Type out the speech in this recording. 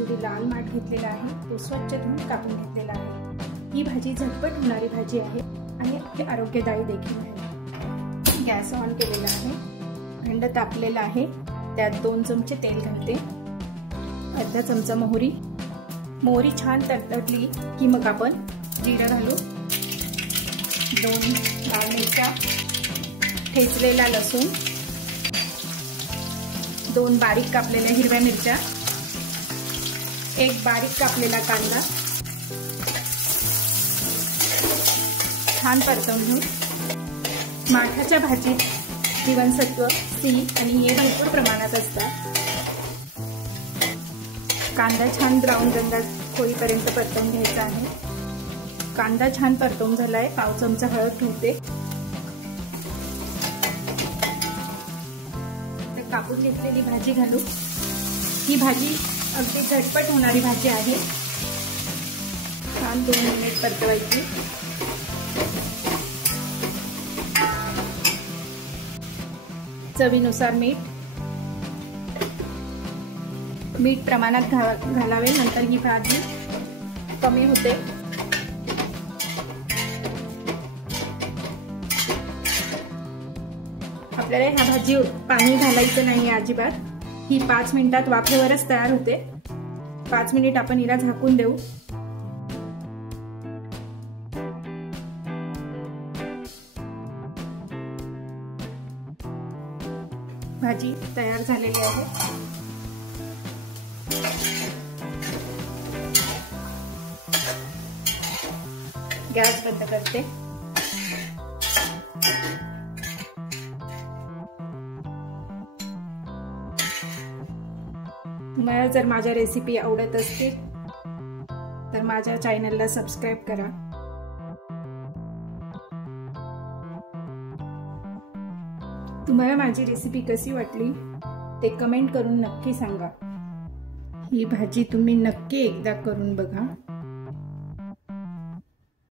जुडी लाल माठ घेतलेला आहे, तो स्वच्छ धुवून कापून घेतलेला आहे। ही भाजी झटपट होणारी भाजी आहे आणि आरोग्यदायी देखील आहे। गॅस ऑन केलेला आहे, भांड तापलेला आहे, त्यात 2 चमचे तेल घालते, अर्धा चमचा मोहरी छान तडतडली की मग आपण जिरा घालू, 2 लाल मिरच्या, ठेचलेला लसूण, 2 बारीक कापलेल्या हिरव्या मिरच्या, 1 बारीक कापलेला कांदा छान परतवून घेऊ। माठाच्या भाजीत जीवनसत्व सी आणि ए भरपूर प्रमाणात असतात। कांदा छान ब्राऊन रंगात होईपर्यंत परतवून घ्यायचा आहे। कांदा छान परतवून झालाय, पाव चमचा हळद ठेवते, कापून घेतलेली भाजी घालू। ही भाजी अगदी झटपट होणारी भाजी आहे, छान 2 मिनिट परतवायची। चवीनुसार मीठ प्रमाणात घालावे, नंतर ही भाजी कमी होते। आपल्याला ह्या भाजी पाणी घालायचं नाही अजिबात, ही 5 मिनिटात वाफेवरच तयार होते। 5 मिनिट आपण हिला झाकून देऊ। भाजी तयार झालेली आहे। गॅस बंद करते। तुम्हाला जर माझ्या रेसिपी आवडत असतील तर माझ्या चॅनलला सबस्क्राइब करा। तुम्हाला माझी रेसिपी कशी वाटली ते कमेंट करून नक्की सांगा। ही भाजी तुम्ही नक्की एकदा करून बघा।